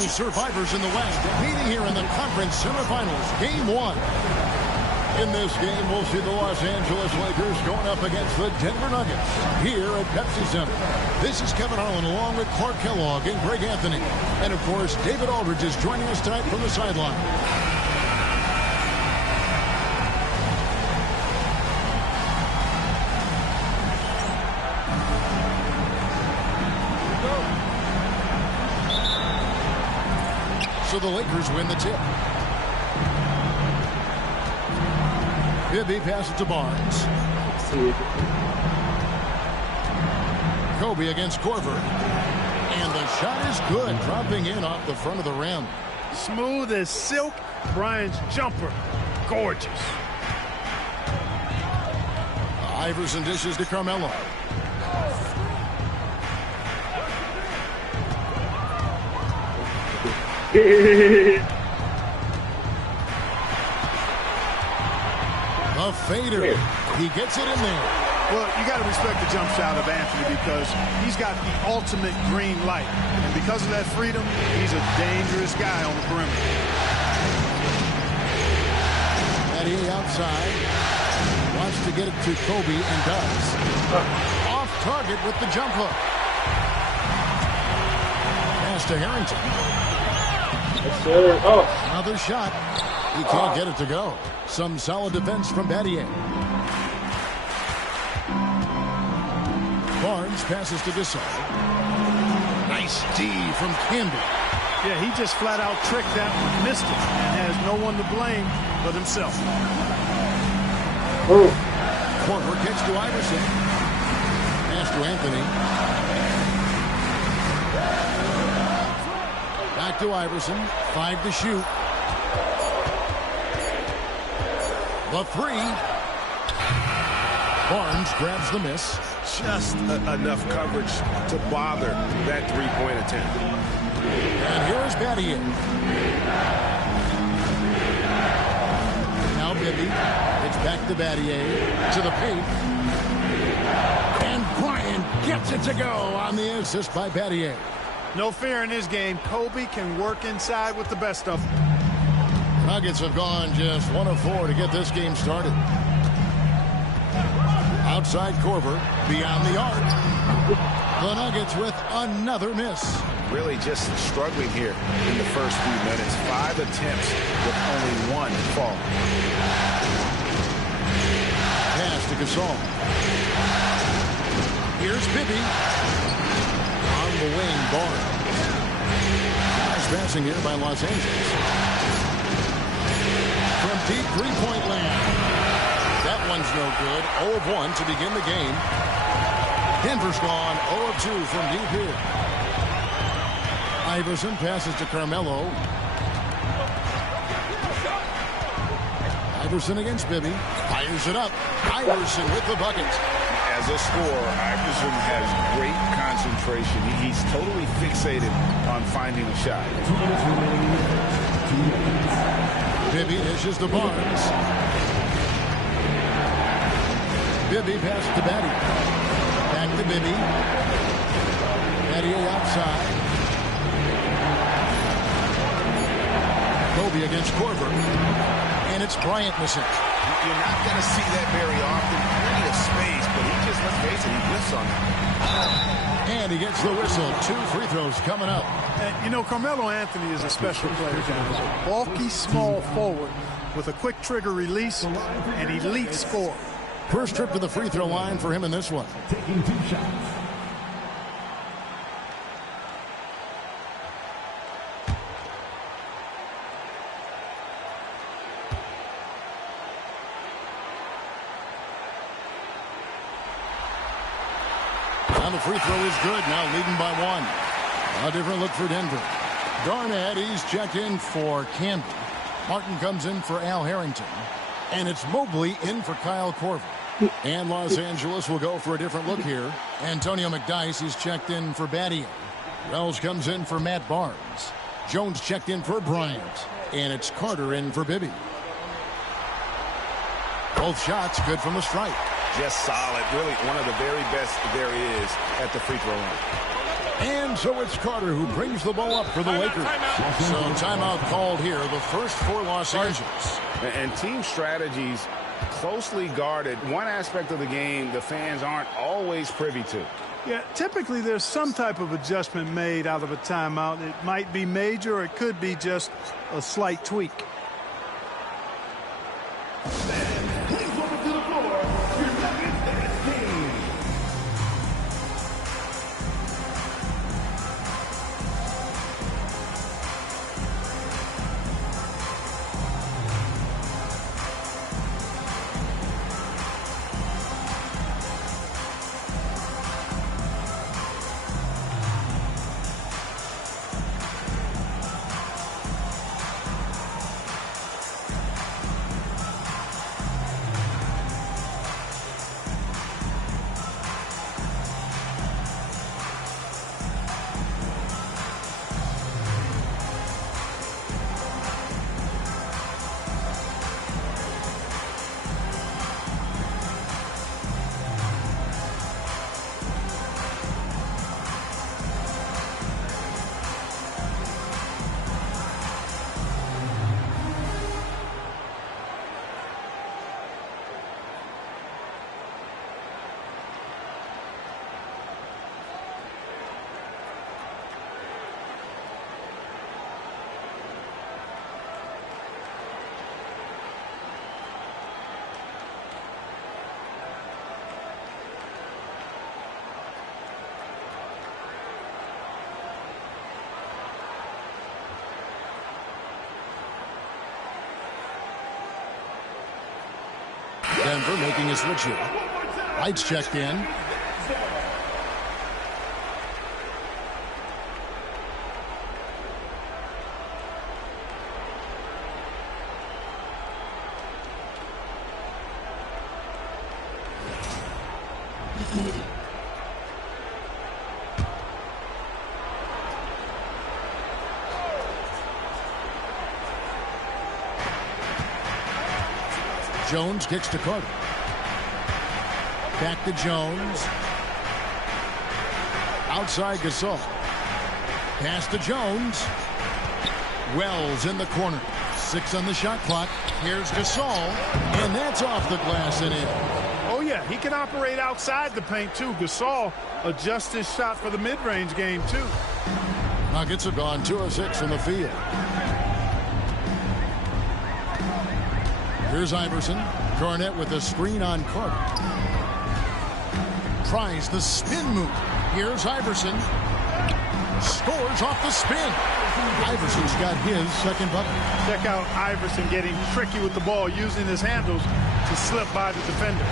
two survivors in the West meeting here in the conference semifinals. Game 1. In this game, we'll see the Los Angeles Lakers going up against the Denver Nuggets here at Pepsi Center. This is Kevin Harlan along with Clark Kellogg and Greg Anthony. And, of course, David Aldridge is joining us tonight from the sideline. So the Lakers win the tip. Bibby passes to Barnes. Kobe against Korver. And the shot is good, dropping in off the front of the rim. Smooth as silk. Bryant's jumper. Gorgeous. Iverson dishes to Carmelo. A fader. He gets it in there. Well, you got to respect the jump shot of Anthony because he's got the ultimate green light. And because of that freedom, he's a dangerous guy on the perimeter. Eddie outside. Wants to get it to Kobe and does. Off target with the jump hook. Pass to Harrington. Yes, sir. Oh. Another shot. He can't get it to go. Some solid defense from Battier. Barnes passes to Gasol. Nice D from Canby. Yeah, he just flat out tricked that one, missed it, and has no one to blame but himself. Oh. Korver gets to Iverson. Pass to Anthony. Back to Iverson. 5 to shoot. The 3. Barnes grabs the miss. Just enough coverage to bother that three-point attempt. And here's Battier. Now Bibby. It's back to Battier. To the paint. And Bryant gets it to go on the assist by Battier. No fear in this game. Kobe can work inside with the best of them. Nuggets have gone just 1 of 4 to get this game started. Outside Korver, beyond the arc. The Nuggets with another miss. Really just struggling here in the first few minutes. 5 attempts with only 1 fall. Pass to Gasol. Here's Bibby. On the wing, Barnes. Nice passing here by Los Angeles. From deep three-point land. That one's no good. 0 of 1 to begin the game. Denver's gone 0 of 2 from deep here. Iverson passes to Carmelo. Iverson against Bibby. Fires it up. Iverson with the bucket. As a scorer, Iverson has great concentration. He's totally fixated on finding a shot. Bibby dishes to Barnes. Bibby passes to Battier. Back to Bibby. Battier outside. Kobe against Korver. And it's Bryant missing. You're not going to see that very often. Plenty of space, but he just, let's face it, he whiffs on that. And he gets the whistle. 2 free throws coming up. And, you know, Carmelo Anthony is a special player. He's a bulky, small forward with a quick trigger release and elite score. First trip to the free throw line for him in this one. Taking 2 shots. Now the free throw is good. Now leading by 1. A different look for Denver. Garnett, he's checked in for Canby. Martin comes in for Al Harrington. And it's Mobley in for Kyle Korver. And Los Angeles will go for a different look here. Antonio McDyess, he's checked in for Battier. Wells comes in for Matt Barnes. Jones checked in for Bryant. And it's Carter in for Bibby. Both shots good from the stripe. Just solid. Really one of the very best there is at the free throw line. And so it's Carter who brings the ball up for the Lakers. So timeout called here, the first for Los Angeles. And team strategies closely guarded. One aspect of the game the fans aren't always privy to. Yeah, typically there's some type of adjustment made out of a timeout. It might be major or it could be just a slight tweak. Denver making a switch here. Lights checked in. Jones kicks to Carter. Back to Jones. Outside Gasol. Pass to Jones. Wells in the corner. 6 on the shot clock. Here's Gasol. And that's off the glass and in. Oh, yeah, he can operate outside the paint, too. Gasol adjusts his shot for the mid-range game, too. Nuggets have gone 2 of 6 from the field. Here's Iverson. Garnett with a screen on Carter. Tries the spin move. Here's Iverson. Scores off the spin. Iverson's got his second bucket. Check out Iverson getting tricky with the ball, using his handles to slip by the defender.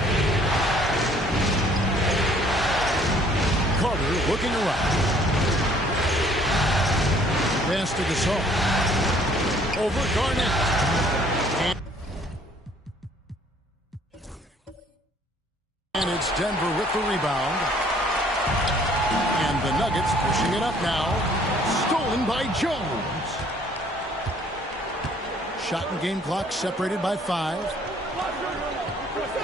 Carter looking around. Pass to Gasol. Over Garnett. And it's Denver with the rebound. And the Nuggets pushing it up now. Stolen by Jones. Shot and game clock separated by 5.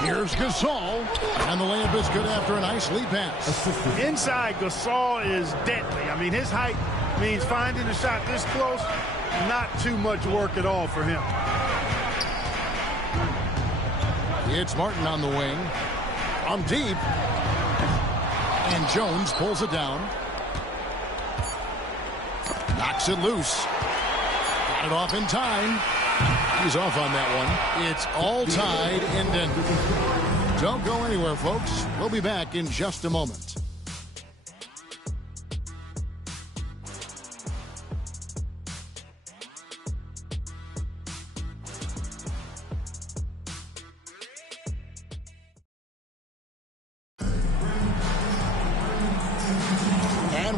Here's Gasol. And the layup is good after a nice lead pass. Inside, Gasol is deadly. I mean, his height means finding a shot this close, not too much work at all for him. It's Martin on the wing. On deep. And Jones pulls it down. Knocks it loose. Got it off in time. He's off on that one. It's all tied in Denver. Don't go anywhere, folks. We'll be back in just a moment.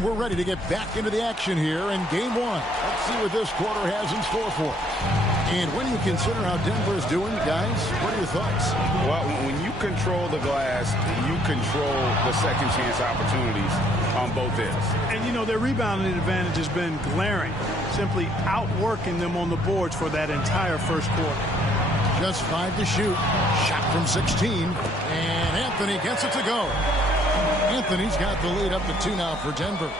We're ready to get back into the action here in game 1. Let's see what this quarter has in store for us. And when you consider how Denver is doing, guys, what are your thoughts? Well, when you control the glass, you control the second chance opportunities on both ends. And, you know, their rebounding advantage has been glaring, simply outworking them on the boards for that entire first quarter. Just 5 to shoot. Shot from 16. And Anthony gets it to go. Anthony's got the lead up to 2 now for Denver.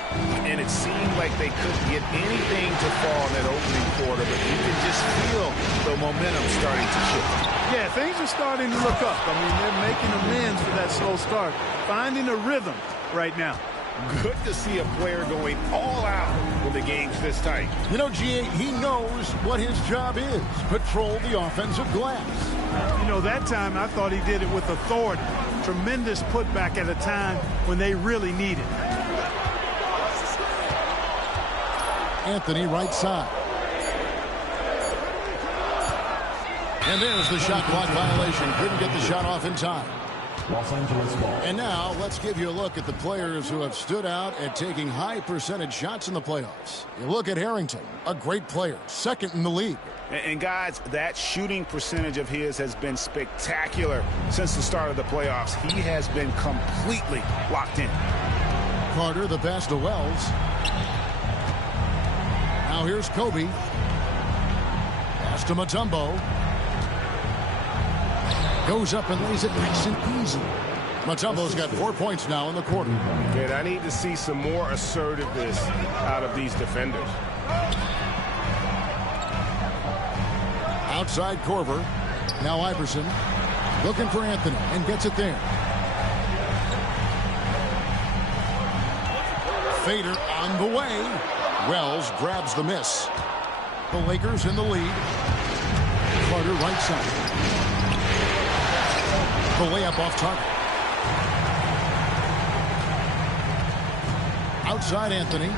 And it seemed like they couldn't get anything to fall in that opening quarter, but you can just feel the momentum starting to shift. Yeah, things are starting to look up. I mean, they're making amends for that slow start, finding a rhythm right now. Good to see a player going all out when the game's this tight. You know, G.A., he knows what his job is. Patrol the offensive glass. You know, that time I thought he did it with authority. Tremendous putback at a time when they really need it. Anthony right side. And there's the shot clock violation. Couldn't get the shot off in time. Los Angeles ball. And now let's give you a look at the players who have stood out at taking high percentage shots in the playoffs. You look at Harrington, a great player, second in the league. And guys, that shooting percentage of his has been spectacular since the start of the playoffs. He has been completely locked in. Carter, the pass to Wells. Now here's Kobe. Pass to Mutombo. Goes up and lays it nice and easy. Mutombo's got 4 points now in the quarter. And I need to see some more assertiveness out of these defenders. Outside Korver. Now Iverson. Looking for Anthony and gets it there. Fader on the way. Wells grabs the miss. The Lakers in the lead. Carter right side. The layup off target. Outside Anthony.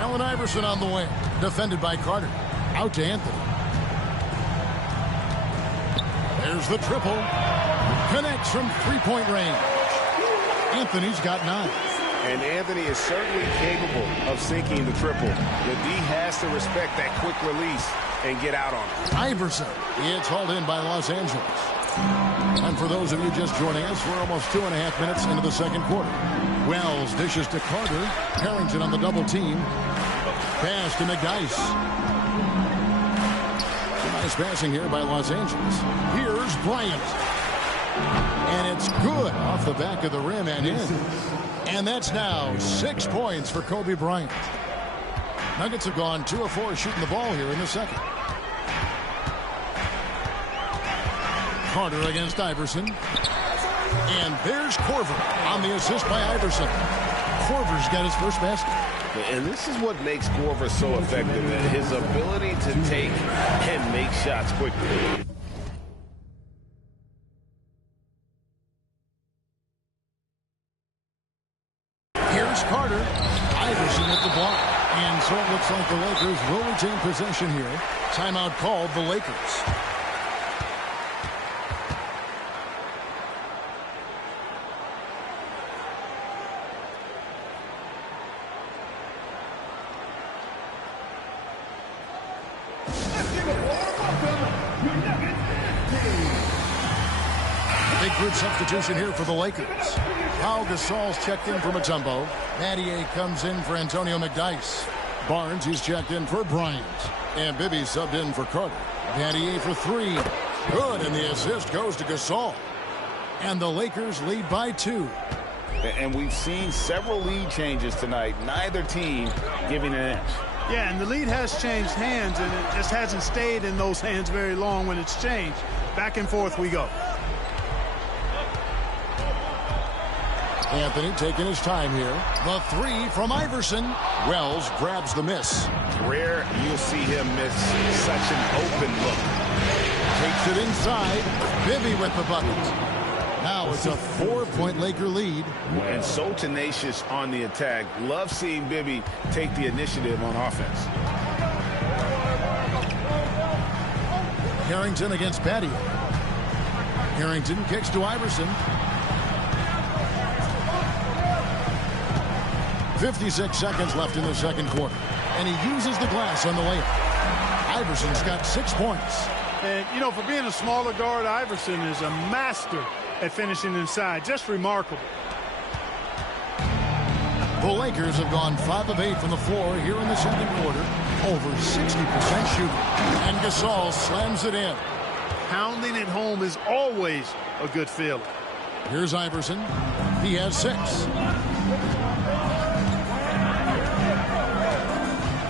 Allen Iverson on the way. Defended by Carter. Out to Anthony. There's the triple. Connects from three-point range. Anthony's got 9. And Anthony is certainly capable of sinking the triple. The D has to respect that quick release and get out on it. Iverson. It's hauled in by Los Angeles. And for those of you just joining us, we're almost 2.5 minutes into the second quarter. Wells dishes to Carter. Harrington on the double team. Pass to McDyess. Nice passing here by Los Angeles. Here's Bryant. And it's good off the back of the rim and in. And that's now 6 points for Kobe Bryant. Nuggets have gone 2 of 4 shooting the ball here in the second. Carter against Iverson. And there's Korver on the assist by Iverson. Korver's got his first basket. And this is what makes Korver so effective, his ability to take and make shots quickly. Here's Carter. Iverson with the block. And so it looks like the Lakers will retain possession here. Timeout called the Lakers. Big group substitution here for the Lakers. Pau Gasol's checked in for Mutombo. Mathieu comes in for Antonio McDyess. Barnes, he's checked in for Bryant. And Bibby subbed in for Carter. Mathieu for 3. Good, and the assist goes to Gasol. And the Lakers lead by 2. And we've seen several lead changes tonight. Neither team giving an inch. Yeah, and the lead has changed hands, and it just hasn't stayed in those hands very long when it's changed. Back and forth we go. Anthony taking his time here. The 3 from Iverson. Wells grabs the miss. Rare you'll see him miss such an open look. Takes it inside. Bibby with the bucket. Now it's a 4-point Laker lead. And so tenacious on the attack. Love seeing Bibby take the initiative on offense. Harrington against Patio. Harrington kicks to Iverson. 56 seconds left in the second quarter. And he uses the glass on the layup. Iverson's got 6 points. And, you know, for being a smaller guard, Iverson is a master at finishing inside. Just remarkable. The Lakers have gone 5 of 8 from the floor here in the second quarter. Over 60% shooting. And Gasol slams it in. Pounding it home is always a good feeling. Here's Iverson. He has 6.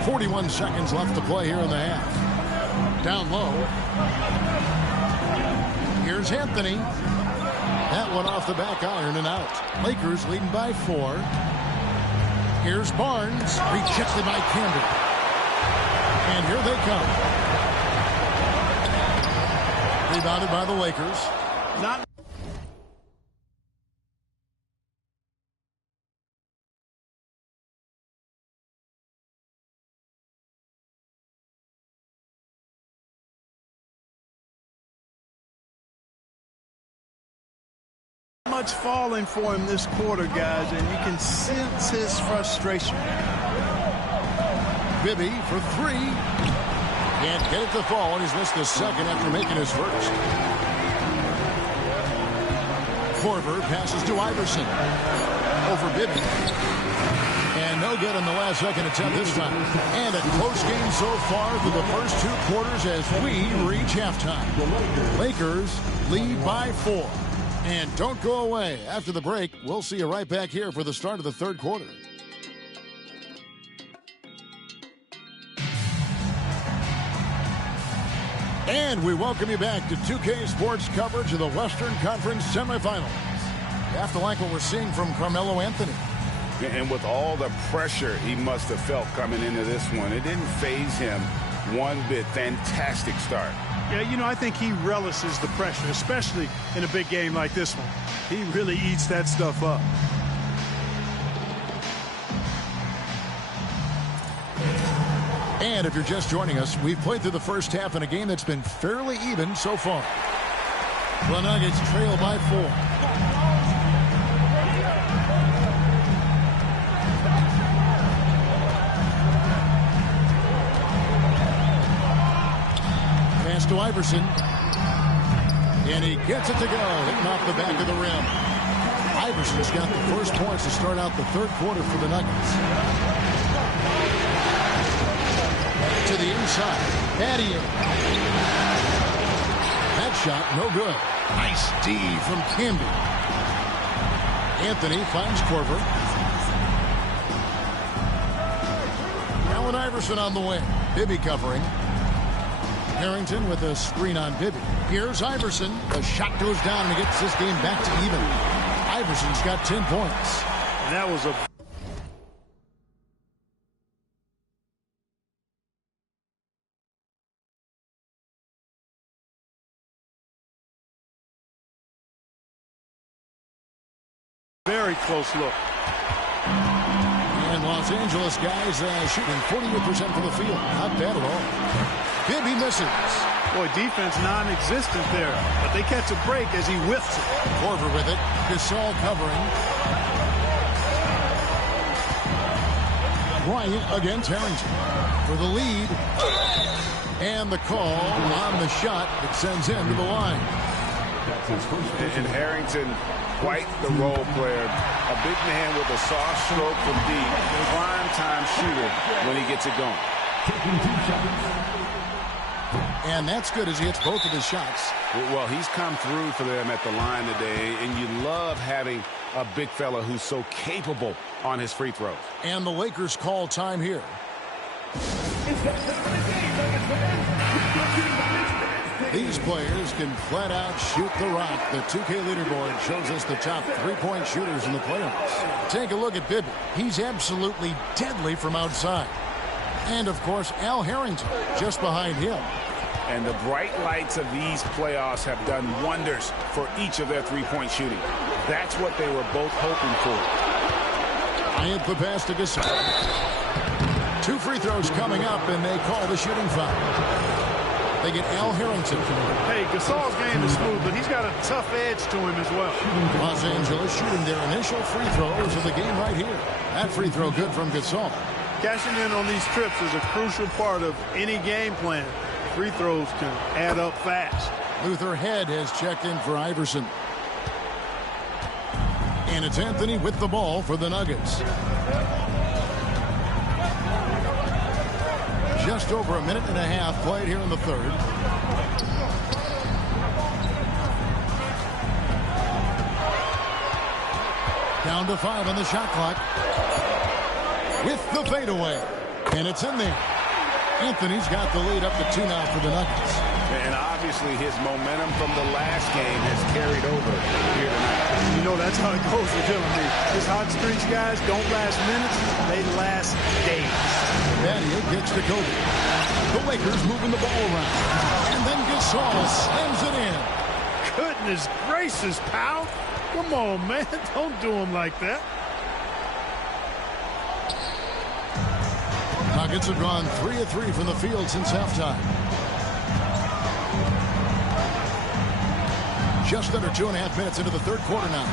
41 seconds left to play here in the half. Down low. Here's Anthony. That one off the back iron and out. Lakers leading by 4. Here's Barnes. Rejected by Campbell. And here they come. Rebounded by the Lakers. Not much falling for him this quarter, guys, and you can sense his frustration. Bibby for 3. Can't get it to fall, and he's missed the second after making his first. Korver passes to Iverson. Over Bibby. And no good on the last second attempt this time. And a close game so far for the first 2 quarters as we reach halftime. Lakers lead by 4. And don't go away. After the break, we'll see you right back here for the start of the third quarter. And we welcome you back to 2K Sports coverage of the Western Conference semifinals. You have to like what we're seeing from Carmelo Anthony. And with all the pressure he must have felt coming into this one, it didn't faze him one bit. Fantastic start. Yeah, you know, I think he relishes the pressure, especially in a big game like this one. He really eats that stuff up. And if you're just joining us, we've played through the first half in a game that's been fairly even so far. The Nuggets trail by 4. To Iverson, and he gets it to go, hitting off the back of the rim. Iverson's got the first points to start out the third quarter for the Nuggets. To the inside, Battier. That shot no good. Nice D from Camby. Anthony finds Korver. Allen Iverson on the wing. Bibby covering. Harrington with a screen on Bibby. Here's Iverson. The shot goes down and gets this game back to even. Iverson's got 10 points. And that was a very close look. And Los Angeles guys shooting 48% from the field. Not bad at all. Bibby misses. Boy, defense non-existent there, but they catch a break as he whiffs it. Korver with it. Gasol covering. Bryant against Harrington for the lead. And the call on the shot that sends him to the line. And Harrington, quite the role player. A big man with a soft stroke from deep. Prime time shooter when he gets it going. And that's good as he hits both of his shots. Well, he's come through for them at the line today, and you love having a big fella who's so capable on his free throws. And the Lakers call time here. These players can flat out shoot the rock. The 2K leaderboard shows us the top 3-point shooters in the playoffs. Take a look at Bibby. He's absolutely deadly from outside. And, of course, Al Harrington just behind him. And the bright lights of these playoffs have done wonders for each of their three-point shooting. That's what they were both hoping for. Bryant the pass to Gasol. 2 free throws coming up, and they call the shooting foul. They get Al Harrington. Hey, Gasol's game is smooth, but he's got a tough edge to him as well. Los Angeles shooting their initial free throws of the game right here. That free throw good from Gasol. Cashing in on these trips is a crucial part of any game plan. Free throws can add up fast. Luther Head has checked in for Iverson. And it's Anthony with the ball for the Nuggets. Just over a minute and a half played here in the third. Down to 5 on the shot clock. With the fadeaway. And it's in there. Anthony's got the lead up to 2 now for the Nuggets. And obviously his momentum from the last game has carried over here tonight. You know, that's how it goes with him. His hot streaks, guys, don't last minutes. They last days. Badia gets to Kobe. The Lakers moving the ball around. And then Gasol slams it in. Goodness gracious, pal. Come on, man. Don't do him like that. Nuggets have gone 3 of 3 from the field since halftime. Just under 2.5 minutes into the third quarter now.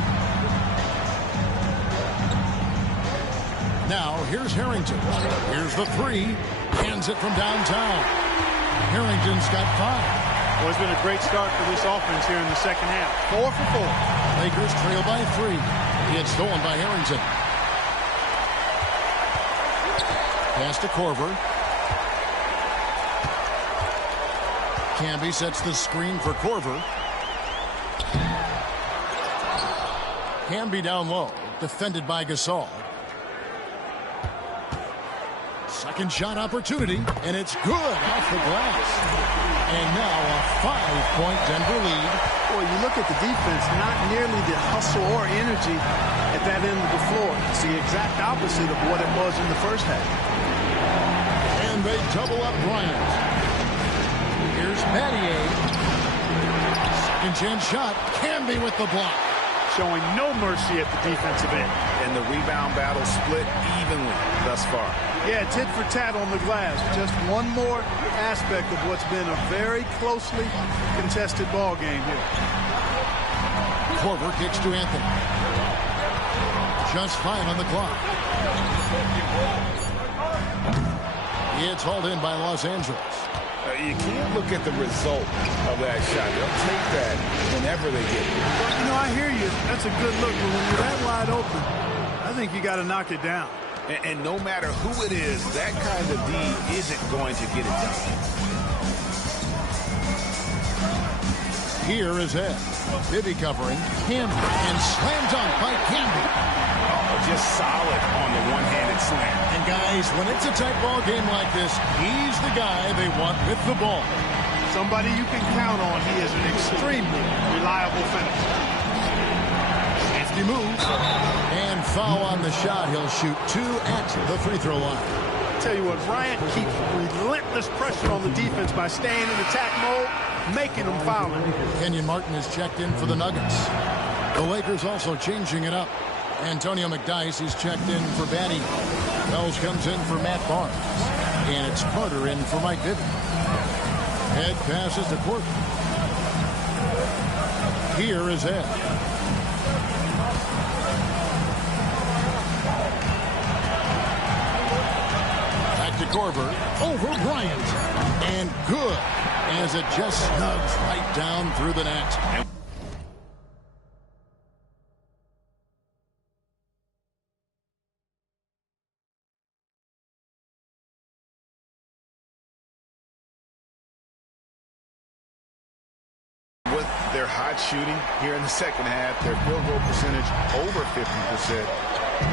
Now, here's Harrington. Here's the 3. Hands it from downtown. Harrington's got 5. Well, it's been a great start for this offense here in the second half. 4 for 4. Lakers trail by 3. It's stolen by Harrington. Pass to Korver. Camby sets the screen for Korver. Camby down low. Defended by Gasol. Second shot opportunity. And it's good off the glass. And now a 5-point Denver lead. Boy, you look at the defense, not nearly the hustle or energy at that end of the floor. It's the exact opposite of what it was in the first half. And they double up Bryant. Here's Battier. Second chance shot. Camby with the block. Showing no mercy at the defensive end. And the rebound battle split evenly thus far. Yeah, tit for tat on the glass. Just one more aspect of what's been a very closely contested ball game here. Korver kicks to Anthony. Just 5 on the clock. It's hauled in by Los Angeles. You can't look at the result of that shot. They'll take that whenever they get it. Well, you know, I hear you. That's a good look, but when you're that wide open, I think you got to knock it down. And no matter who it is, that kind of D isn't going to get it done. Here is Ed. Bibby covering. Camby. And slam dunk by Camby. Oh, just solid on the one-handed slam. And guys, when it's a tight ball game like this, he's the guy they want with the ball. Somebody you can count on. He is an extremely reliable finisher. Safety move. And foul on the shot. He'll shoot 2 at the free throw line. I'll tell you what, Bryant keeps relentless pressure on the defense by staying in attack mode, making them foul. Kenyon Martin is checked in for the Nuggets. The Lakers also changing it up. Antonio McDyess is checked in for Batty. Wells comes in for Matt Barnes. And it's Carter in for Mike Bibby. Ed passes to Korver. Here is Ed. Back to Korver. Over Bryant. And good. As it just snugs right down through the net. With their hot shooting here in the second half, their field goal percentage over 50%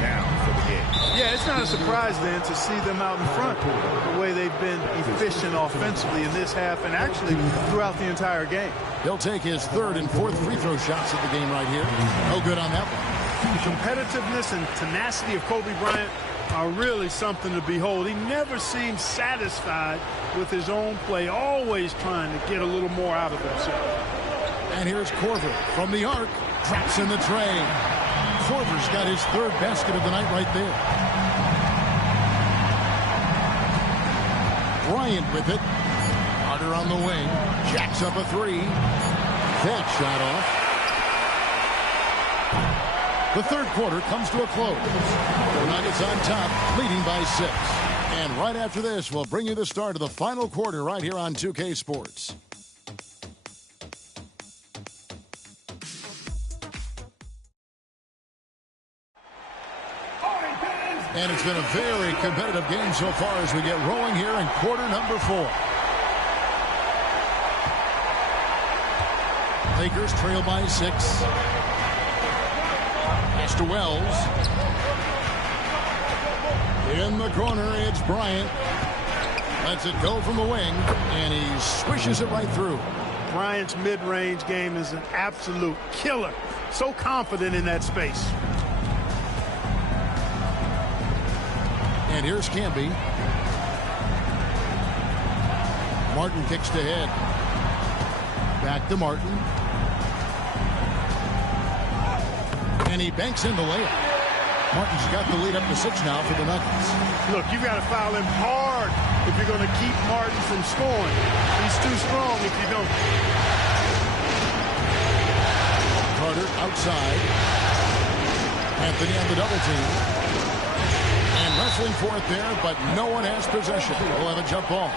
now for the game. Yeah, it's not a surprise then to see them out in front the way they've been efficient offensively in this half and actually throughout the entire game. He'll take his 3rd and 4th free throw shots of the game right here. No good on that one. The competitiveness and tenacity of Kobe Bryant are really something to behold. He never seems satisfied with his own play, always trying to get a little more out of himself. And here's Korver from the arc. Drops in the tray. Korver's got his 3rd basket of the night right there. Bryant with it. Carter on the wing. Jacks up a 3. That shot off. The third quarter comes to a close. The Nuggets on top, leading by 6. And right after this, we'll bring you the start of the final quarter right here on 2K Sports. And it's been a very competitive game so far as we get rolling here in quarter number 4. Lakers trail by 6. Pass Pass to Wells. In the corner, it's Bryant. Lets it go from the wing, and he swishes it right through. Bryant's mid-range game is an absolute killer. So confident in that space. And here's Camby. Martin kicks to head. Back to Martin. And he banks in the layup. Martin's got the lead up to 6 now for the Nuggets. Look, you've got to foul him hard if you're going to keep Martin from scoring. He's too strong if you don't. Carter outside. Anthony on the double team. And wrestling for it there, but no one has possession. We'll have a jump ball.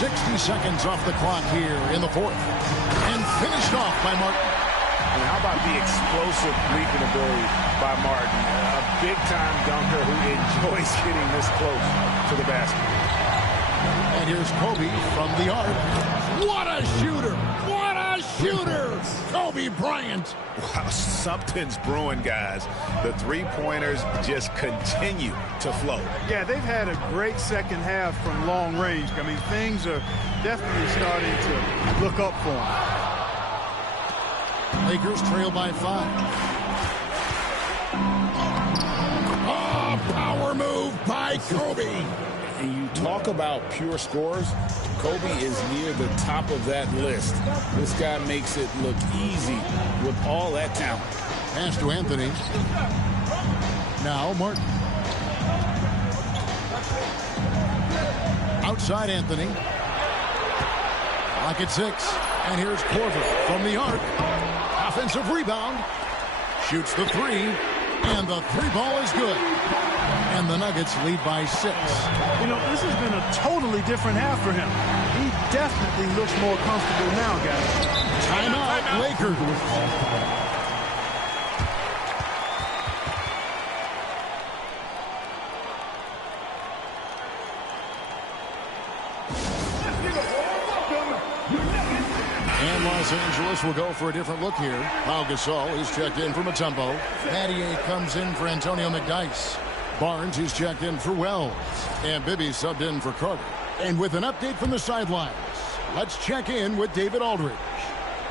60 seconds off the clock here in the fourth. And finished off by Martin. And how about the explosive leaping ability by Martin? A big-time dunker who enjoys getting this close to the basket. And here's Kobe from the arc. What a shooter! What a shooter! Kobe Bryant. Wow, something's brewing, guys. The three-pointers just continue to flow. Yeah, they've had a great second half from long range. I mean, things are definitely starting to look up for them. Lakers trail by 5. Oh, power move by Kobe. And you talk about pure scores, Kobe is near the top of that list. This guy makes it look easy with all that talent. Pass to Anthony. Now Martin. Outside Anthony. Lock at 6. And here's Korver from the arc. Offensive rebound. Shoots the 3. And the 3-ball is good. And the Nuggets lead by 6. You know, this has been a totally different half for him. He definitely looks more comfortable now, guys. Timeout, Lakers. And Los Angeles will go for a different look here. Pau Gasol is checked in for Mutombo. Battier comes in for Antonio McDyess. Barnes is checked in for Wells. And Bibby subbed in for Carter. And with an update from the sidelines, let's check in with David Aldridge.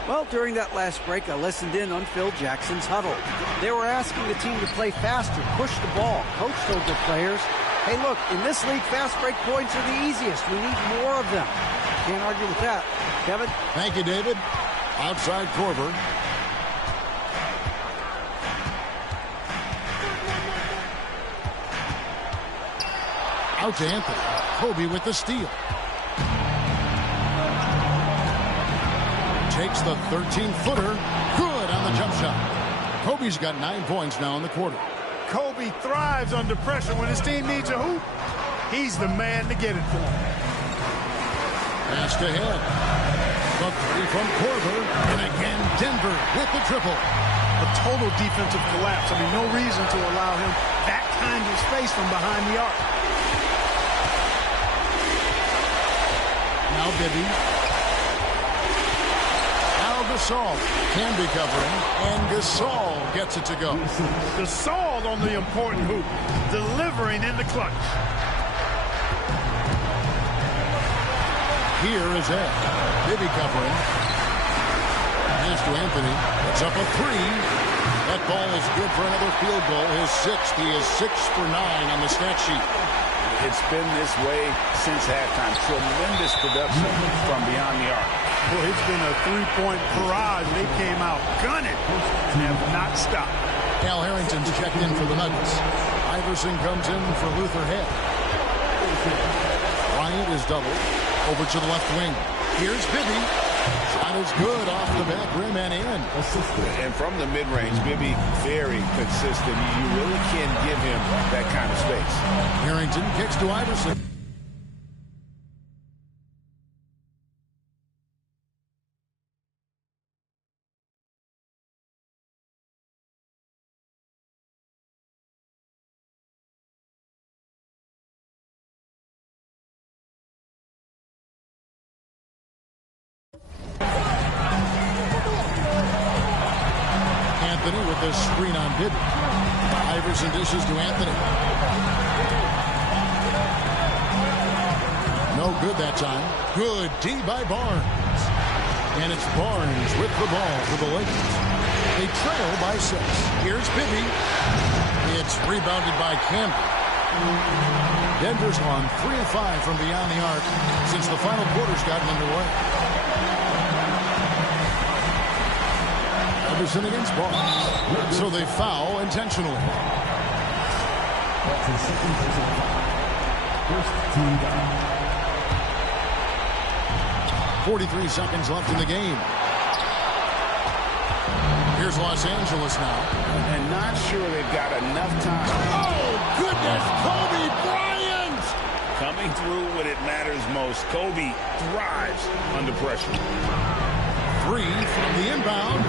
Well, during that last break, I listened in on Phil Jackson's huddle. They were asking the team to play faster, push the ball. Coach told their players, hey, look, in this league, fast break points are the easiest. We need more of them. Can't argue with that. Kevin? Thank you, David. Outside Korver. Out to Anthony. Kobe with the steal. Takes the 13-footer. Good on the jump shot. Kobe's got 9 points now in the quarter. Kobe thrives under pressure. When his team needs a hoop, he's the man to get it for him. Pass to head. The 3 from Korver. And again, Denver with the triple. A total defensive collapse. I mean, no reason to allow him that kind of space from behind the arc. Now Bibby. Now Gasol can be covering. And Gasol gets it to go. Gasol on the important hoop. Delivering in the clutch. Here is Ed. Bibby covering. Pass to Anthony. It's up a 3. That ball is good for another field goal. His 6th. He is 6 for 9 on the stat sheet. It's been this way since halftime. Tremendous production from beyond the arc. Well, it's been a three-point barrage. They came out gunning and have not stopped. Al Harrington's checked in for the Nuggets. Iverson comes in for Luther Head. Bryant is doubled. Over to the left wing. Here's Bibby. Shot is good off the back rim and in. And from the mid-range, Bibby very consistent. You really can't give him that kind of space. Harrington kicks to Iverson. Anthony with the screen on Bibby. Iverson dishes to Anthony. No good that time. Good D by Barnes. And it's Barnes with the ball for the Lakers. They trail by 6. Here's Bibby. It's rebounded by Campbell. Denver's on 3 of 5 from beyond the arc since the final quarter's gotten underway. Iverson against Barnes. So they foul intentionally. That's his second personal foul. First team down. 43 seconds left in the game. Here's Los Angeles now. And not sure they've got enough time. Oh, goodness, Kobe Bryant! Coming through when it matters most. Kobe thrives under pressure. 3 from the inbound.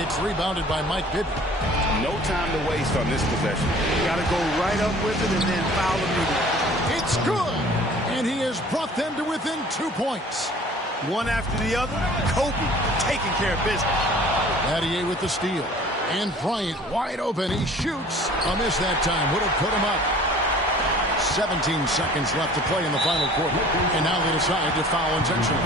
It's rebounded by Mike Bibby. No time to waste on this possession. You got to go right up with it and then foul immediately. It's good! And he has brought them to within 2 points. One after the other, Kobe taking care of business. Battier with the steal. And Bryant wide open. He shoots. A miss that time. Would have put him up. 17 seconds left to play in the final quarter. And now they decide to foul intentionally.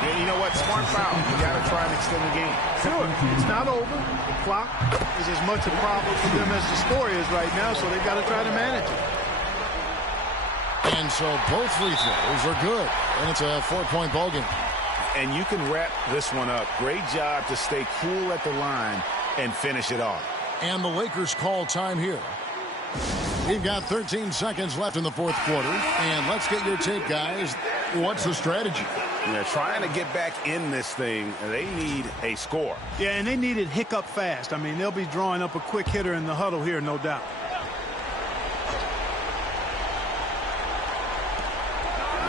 Yeah, you know what? Smart foul. You got to try and extend the game. Sure, it's not over. The clock is as much a problem for them as the score is right now, so they've got to try to manage it. And so both free throws are good. And it's a 4-point ball game. And you can wrap this one up. Great job to stay cool at the line and finish it off. And the Lakers call time here. We've got 13 seconds left in the fourth quarter. And let's get your take, guys. What's the strategy? They're trying to get back in this thing. They need a score. Yeah, and they need it hiccup fast. I mean, they'll be drawing up a quick hitter in the huddle here, no doubt.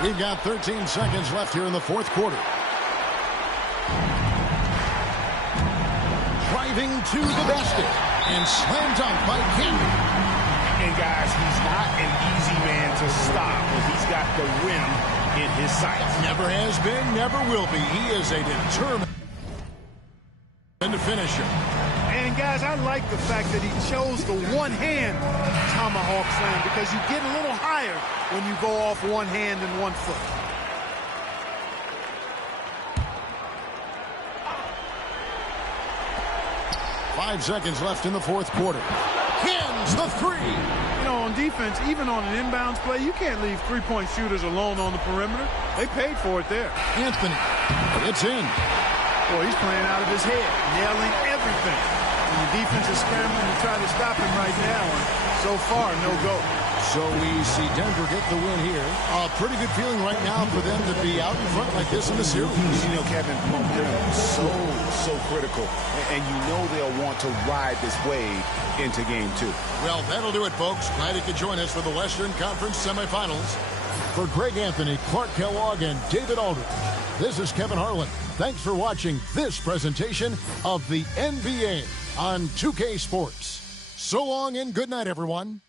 We've got 13 seconds left here in the fourth quarter. Driving to the basket and slam dunk by Campbell. And guys, he's not an easy man to stop when he's got the rim in his sights. Never has been, never will be. He is a determined finisher. And guys, I like the fact that he chose the one-hand tomahawk slam because you get a little higher when you go off one hand and 1 foot. Five seconds left in the fourth quarter. Hins the 3. You know, on defense, even on an inbounds play, you can't leave three-point shooters alone on the perimeter. They paid for it there. Anthony, it's in. Boy, he's playing out of his head, nailing everything. And the defense is scrambling to try to stop him right now. And so far, no go. So we see Denver get the win here. A pretty good feeling right now for them to be out in front like this in the series. You know, Kevin, momentum is so critical. And you know they'll want to ride this wave into game 2. Well, that'll do it, folks. Glad you could join us for the Western Conference semifinals. For Greg Anthony, Clark Kellogg, and David Aldridge, this is Kevin Harlan. Thanks for watching this presentation of the NBA on 2K Sports. So long and good night, everyone.